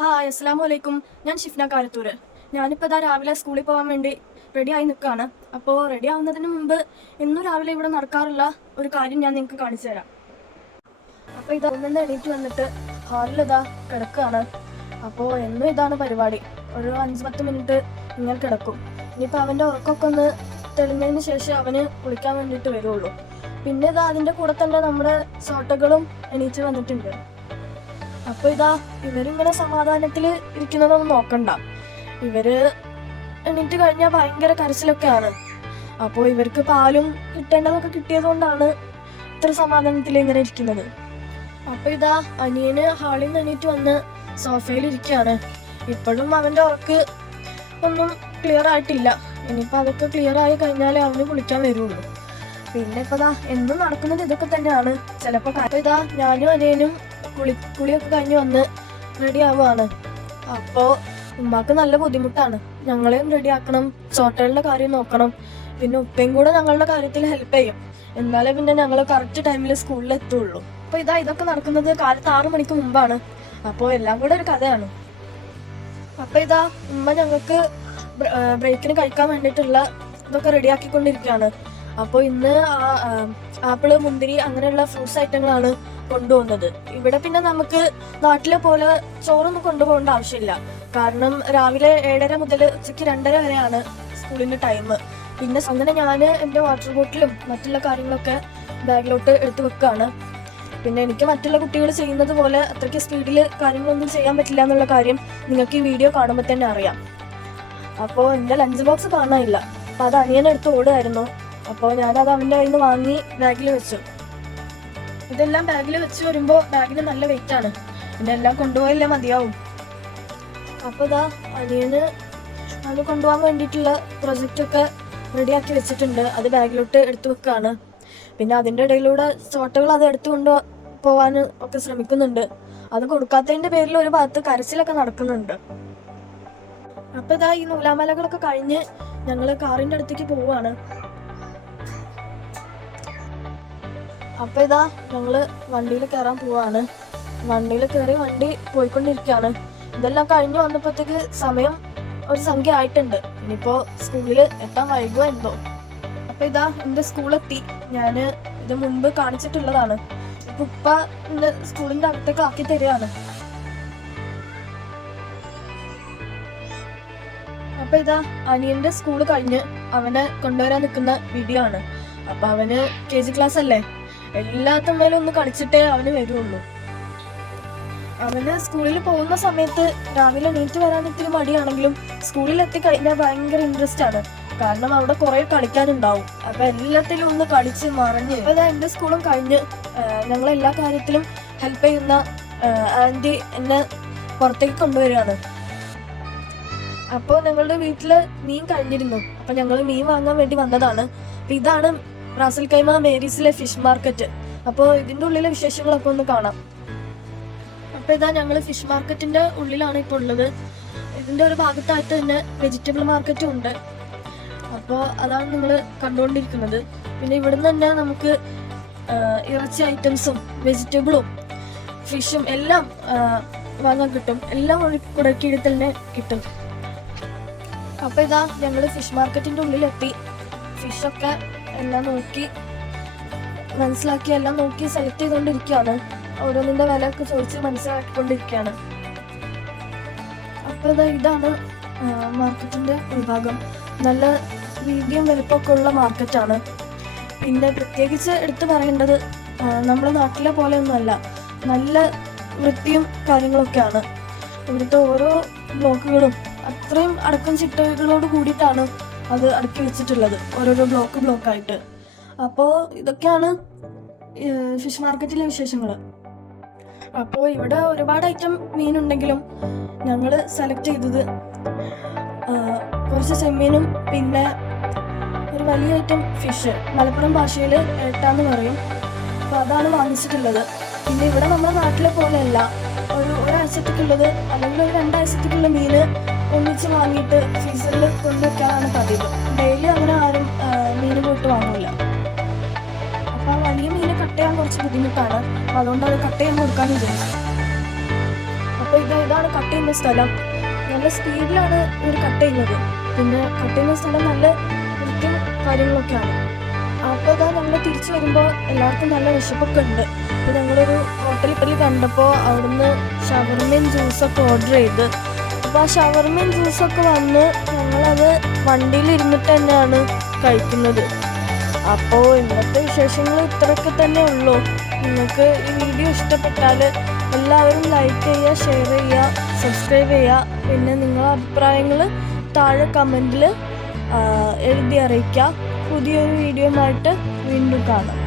Hi, അസ്സലാമു അലൈക്കും. ഞാൻ ഷിഫ്ന കാരത്തൂര്. ഞാനിപ്പോൾ ഇതാ രാവിലെ സ്കൂളിൽ പോകാൻ വേണ്ടി റെഡി ആയി നിൽക്കുകയാണ്. അപ്പോൾ റെഡി ആവുന്നതിന് മുമ്പ് ഇന്നും രാവിലെ ഇവിടെ നടക്കാറുള്ള ഒരു കാര്യം ഞാൻ നിങ്ങൾക്ക് കാണിച്ചു തരാം. അപ്പോൾ ഇത് ഒന്നെന്ന് എണീറ്റ് വന്നിട്ട് ഹാളിൽ ഇതാ കിടക്കുകയാണ്. അപ്പോൾ എന്നും ഇതാണ് പരിപാടി. ഒരു 5-10 മിനിറ്റ് ഇങ്ങനെ കിടക്കും. ഇനിയിപ്പോൾ അവൻ്റെ ഉറക്കമൊക്കെ ഒന്ന് തെളിഞ്ഞതിന് ശേഷം അവന് കുളിക്കാൻ വേണ്ടിയിട്ട് വരുള്ളൂ. പിന്നെ ഇതാ അതിൻ്റെ കൂടെ തന്നെ നമ്മുടെ സോട്ടകളും എണീറ്റ് വന്നിട്ടുണ്ട്. അപ്പൊ ഇതാ ഇവരിങ്ങനെ സമാധാനത്തിൽ ഇരിക്കുന്നതൊന്നും നോക്കണ്ട. ഇവര് എണീറ്റ് കഴിഞ്ഞാൽ ഭയങ്കര കരച്ചിലൊക്കെയാണ്. അപ്പോൾ ഇവർക്ക് പാലും കിട്ടേണ്ടതൊക്കെ കിട്ടിയതുകൊണ്ടാണ് ഇത്ര സമാധാനത്തിൽ ഇങ്ങനെ ഇരിക്കുന്നത്. അപ്പൊ ഇതാ അനിയന് ഹാളിൽ നിന്ന് എണീറ്റ് വന്ന് സോഫയിൽ ഇരിക്കുകയാണ്. ഇപ്പോഴും അവന്റെ ഉറക്ക് ഒന്നും ക്ലിയർ ആയിട്ടില്ല. ഇനിയിപ്പോൾ അതൊക്കെ ക്ലിയർ ആയി കഴിഞ്ഞാലേ അവന് കുളിക്കാൻ വരുള്ളൂ. പിന്നെ ഇപ്പൊ ഇതാ എന്നും നടക്കുന്നത് ഇതൊക്കെ തന്നെയാണ്. ചിലപ്പോൾ ഇതാ ഞാനും അനിയനും കുളിയൊക്കെ കഴിഞ്ഞ് വന്ന് റെഡി ആവുകയാണ്. അപ്പോൾ ഉമ്മാക്ക് നല്ല ബുദ്ധിമുട്ടാണ്. ഞങ്ങളെയും റെഡി ആക്കണം, സോട്ടകളുടെ കാര്യം നോക്കണം, പിന്നെ ഉപ്പയും കൂടെ ഞങ്ങളുടെ കാര്യത്തിൽ ഹെൽപ്പ് ചെയ്യും. എന്നാലേ പിന്നെ ഞങ്ങൾ കറക്റ്റ് ടൈമിൽ സ്കൂളിൽ എത്തുള്ളൂ. അപ്പോൾ ഇതൊക്കെ നടക്കുന്നത് കാലത്ത് 6 മണിക്ക് മുമ്പാണ്. അപ്പോൾ എല്ലാം കൂടെ ഒരു കഥയാണ്. അപ്പോൾ ഉമ്മ ഞങ്ങൾക്ക് ബ്രേക്കിന് കഴിക്കാൻ വേണ്ടിയിട്ടുള്ള ഇതൊക്കെ റെഡിയാക്കിക്കൊണ്ടിരിക്കുകയാണ്. അപ്പോൾ ഇന്ന് ആപ്പിള്, മുന്തിരി അങ്ങനെയുള്ള ഫ്രൂട്ട്സ് ഐറ്റങ്ങളാണ് കൊണ്ടുപോകുന്നത്. ഇവിടെ പിന്നെ നമുക്ക് നാട്ടിലെ പോലെ ചോറൊന്നും കൊണ്ടുപോകേണ്ട ആവശ്യമില്ല. കാരണം രാവിലെ 7:30 മുതൽ ഉച്ചയ്ക്ക് 2:30 വരെയാണ് സ്കൂളിന്റെ ടൈം. പിന്നെ അങ്ങനെ ഞാൻ എൻ്റെ വാട്ടർ ബോട്ടിലും മറ്റുള്ള കാര്യങ്ങളൊക്കെ ബാഗിലോട്ട് എടുത്തു വെക്കുകയാണ്. പിന്നെ എനിക്ക് മറ്റുള്ള കുട്ടികൾ ചെയ്യുന്നത് പോലെ അത്രയ്ക്ക് സ്പീഡിൽ കാര്യങ്ങളൊന്നും ചെയ്യാൻ പറ്റില്ല എന്നുള്ള കാര്യം നിങ്ങൾക്ക് ഈ വീഡിയോ കാണുമ്പോൾ തന്നെ അറിയാം. അപ്പോൾ എൻ്റെ ലഞ്ച് ബോക്സ് കാണാനില്ല. അപ്പോൾ അത് അനിയനെടുത്ത് ഓടുമായിരുന്നു. അപ്പോൾ ഞാനത് അവൻ്റെ കയ്യിൽ നിന്ന് വാങ്ങി ബാഗിൽ വെച്ചു. ഇതെല്ലാം ബാഗിൽ വെച്ച് വരുമ്പോൾ ബാഗിന് നല്ല വെയിറ്റ് ആണ്. ഇതെല്ലാം കൊണ്ടുപോയില്ലേ മതിയാവും. അപ്പോൾ ഇതാ അനിയന് അത് കൊണ്ടുപോകാൻ വേണ്ടിയിട്ടുള്ള പ്രൊജക്റ്റൊക്കെ റെഡിയാക്കി വെച്ചിട്ടുണ്ട്. അത് ബാഗിലോട്ട് എടുത്തു വെക്കുകയാണ്. പിന്നെ അതിൻ്റെ ഇടയിലൂടെ സോട്ടകൾ അത് എടുത്തുകൊണ്ട് പോകാൻ ഒക്കെ ശ്രമിക്കുന്നുണ്ട്. അത് കൊടുക്കാത്തതിൻ്റെ പേരിൽ ഒരു ഭാഗത്ത് കരച്ചിലൊക്കെ നടക്കുന്നുണ്ട്. അപ്പോൾ ഇതാ ഈ നൂലാമലകളൊക്കെ കഴിഞ്ഞ് ഞങ്ങൾ കാറിൻ്റെ അടുത്തേക്ക് പോവുകയാണ്. അപ്പോൾ ഇതാ ഞങ്ങള് വണ്ടിയിൽ കയറാൻ പോവാണ്. വണ്ടിയിൽ കയറി വണ്ടി പോയിക്കൊണ്ടിരിക്കുകയാണ്. ഇതെല്ലാം കഴിഞ്ഞ് വന്നപ്പോഴത്തേക്ക് സമയം ഒരു സംഖ്യ ആയിട്ടുണ്ട്. ഇനിയിപ്പോൾ സ്കൂളിൽ എത്താൻ വൈകുമോ എന്തോ. അപ്പോൾ ഇതാ എൻ്റെ സ്കൂളെത്തി. ഞാൻ ഇത് മുൻപ് കാണിച്ചിട്ടുള്ളതാണ്. ഉപ്പ സ്കൂളിൻ്റെ അകത്തേക്ക് ആക്കി തരികയാണ്. അപ്പോൾ ഇതാ അനിയൻ്റെ സ്കൂൾ കഴിഞ്ഞ് അവനെ കൊണ്ടുവരാൻ നിൽക്കുന്ന വീഡിയോ ആണ്. അപ്പോൾ അവന് KG ക്ലാസ് അല്ലേ, എല്ലാത്തമ്മേലും ഒന്ന് കളിച്ചിട്ടേ അവന് വരുള്ളൂ. അവന് സ്കൂളിൽ പോകുന്ന സമയത്ത് രാവിലെ എണീറ്റ് വരാൻ ഇത്തിരി മടിയാണെങ്കിലും സ്കൂളിൽ എത്തിക്കഴിഞ്ഞാൽ ഭയങ്കര ഇൻട്രസ്റ്റ് ആണ്. കാരണം അവിടെ കുറെ കളിക്കാനുണ്ടാവും. അപ്പൊ എല്ലാത്തിലും ഒന്ന് കളിച്ച് മറിഞ്ഞ് അതാ എൻ്റെ സ്കൂളും കഴിഞ്ഞ് ഞങ്ങൾ എല്ലാ കാര്യത്തിലും ഹെൽപ്പ് ചെയ്യുന്ന ആൻറ്റി എന്നെ പുറത്തേക്ക് കൊണ്ടുവരികയാണ്. അപ്പോൾ ഞങ്ങളുടെ വീട്ടില് മീൻ കഴിഞ്ഞിരുന്നു. അപ്പൊ ഞങ്ങൾ മീൻ വാങ്ങാൻ വേണ്ടി വന്നതാണ്. അപ്പൊ ഇതാണ് റാസൽ കൈമ മേരീസിലെ ഫിഷ് മാർക്കറ്റ്. അപ്പോൾ ഇതിൻ്റെ ഉള്ളിലെ വിശേഷങ്ങളൊക്കെ ഒന്ന് കാണാം. അപ്പോൾ ഇതാ ഞങ്ങൾ ഫിഷ് മാർക്കറ്റിന്റെ ഉള്ളിലാണ് ഇപ്പോൾ ഉള്ളത്. ഇതിന്റെ ഒരു ഭാഗത്തായിട്ട് തന്നെ വെജിറ്റബിൾ മാർക്കറ്റും ഉണ്ട്. അപ്പോൾ അതാണ് നിങ്ങൾ കണ്ടുകൊണ്ടിരിക്കുന്നത്. പിന്നെ ഇവിടുന്ന് തന്നെ നമുക്ക് ഇറച്ചി ഐറ്റംസും വെജിറ്റബിളും ഫിഷും എല്ലാം വാങ്ങാൻ കിട്ടും. എല്ലാം കുടക്കീഴിൽ തന്നെ കിട്ടും. അപ്പോൾ ഇതാ ഞങ്ങൾ ഫിഷ് മാർക്കറ്റിന്റെ ഉള്ളിലെത്തി. ഫിഷൊക്കെ എല്ലാം നോക്കി മനസ്സിലാക്കി എല്ലാം നോക്കി സെലക്ട് ചെയ്തുകൊണ്ടിരിക്കുകയാണ്. ഓരോന്നിന്റെ വില ഒക്കെ ചോദിച്ച് മനസ്സിലാക്കിക്കൊണ്ടിരിക്കുകയാണ്. അപ്പോൾ ഇതാണ് മാർക്കറ്റിന്റെ വിഭാഗം. നല്ല വീതിയും വലുപ്പമൊക്കെ ഉള്ള മാർക്കറ്റാണ്. പിന്നെ പ്രത്യേകിച്ച് എടുത്തു പറയേണ്ടത് നമ്മുടെ നാട്ടിലെ പോലെ ഒന്നുമല്ല, നല്ല വൃത്തിയും കാര്യങ്ങളൊക്കെയാണ്. ഇവിടുത്തെ ഓരോ ബ്ലോക്കുകളും അത്രയും അടക്കം ചിട്ടകളോട് കൂടിയിട്ടാണ് അത് അടുക്കി വെച്ചിട്ടുള്ളത്, ഓരോരോ ബ്ലോക്കായിട്ട്. അപ്പോൾ ഇതൊക്കെയാണ് ഫിഷ് മാർക്കറ്റിലെ വിശേഷങ്ങൾ. അപ്പോൾ ഇവിടെ ഒരുപാട് ഐറ്റം മീനുണ്ടെങ്കിലും ഞങ്ങൾ സെലക്ട് ചെയ്തത് കുറച്ച് ചെമ്മീനും പിന്നെ ഒരു വലിയ ഐറ്റം ഫിഷ്, മലപ്പുറം ഭാഷയിൽ ഏട്ടാന്ന് പറയും. അപ്പോൾ അതാണ് വാങ്ങിച്ചിട്ടുള്ളത്. പിന്നെ ഇവിടെ നമ്മുടെ നാട്ടിലെ പോലെയല്ല, ഒരാഴ്ചത്തേക്കുള്ളത് അല്ലെങ്കിൽ ഒരു 2 ആഴ്ചത്തേക്കുള്ള മീന് ഒന്നിച്ച് വാങ്ങിയിട്ട് ഫ്രീസറിൽ കൊണ്ടുവയ്ക്കാനാണ് പതിവ്. ഡെയിലി അങ്ങനെ ആരും മീന് പോയിട്ട് വാങ്ങില്ല. അപ്പോൾ വലിയ മീന് കട്ട് ചെയ്യാൻ കുറച്ച് ബുദ്ധിമുട്ടാണ്. അതുകൊണ്ട് അത് കട്ട് ചെയ്യാൻ കൊടുക്കാമെന്ന് വിചാരിച്ചു. അപ്പോൾ ഇതാണ് കട്ട് ചെയ്യുന്ന സ്ഥലം. നല്ല സ്പീഡിലാണ് ഇവർ കട്ട് ചെയ്യുന്നത്. പിന്നെ കട്ട് ചെയ്യുന്ന സ്ഥലം നല്ല വൃത്തിയും കാര്യങ്ങളൊക്കെയാണ്. അപ്പോൾ ഇതാ ഞങ്ങൾ തിരിച്ചു വരുമ്പോൾ എല്ലാവർക്കും നല്ല വിശപ്പൊക്കെ ഉണ്ട്. അപ്പോൾ ഞങ്ങളൊരു ഹോട്ടലിൽ കണ്ടപ്പോൾ അവിടുന്ന് ഷവർമയും ജ്യൂസൊക്കെ ഓർഡർ ചെയ്ത്. അപ്പോൾ ആ ഷവർമയും ജ്യൂസൊക്കെ വന്ന് ഞങ്ങളത് വണ്ടിയിലിരുന്നിട്ട് തന്നെയാണ് കഴിക്കുന്നത്. അപ്പോൾ ഇന്നത്തെ വിശേഷങ്ങൾ ഇത്രയൊക്കെ തന്നെ ഉള്ളൂ. നിങ്ങൾക്ക് ഈ വീഡിയോ ഇഷ്ടപ്പെട്ടാൽ എല്ലാവരും ലൈക്ക് ചെയ്യുക, ഷെയർ ചെയ്യുക, സബ്സ്ക്രൈബ് ചെയ്യുക. പിന്നെ നിങ്ങളുടെ അഭിപ്രായങ്ങൾ താഴെ കമൻറ്റിൽ എഴുതി അറിയിക്കുക. പുതിയൊരു വീഡിയോയുമായിട്ട് വീണ്ടും കാണാം.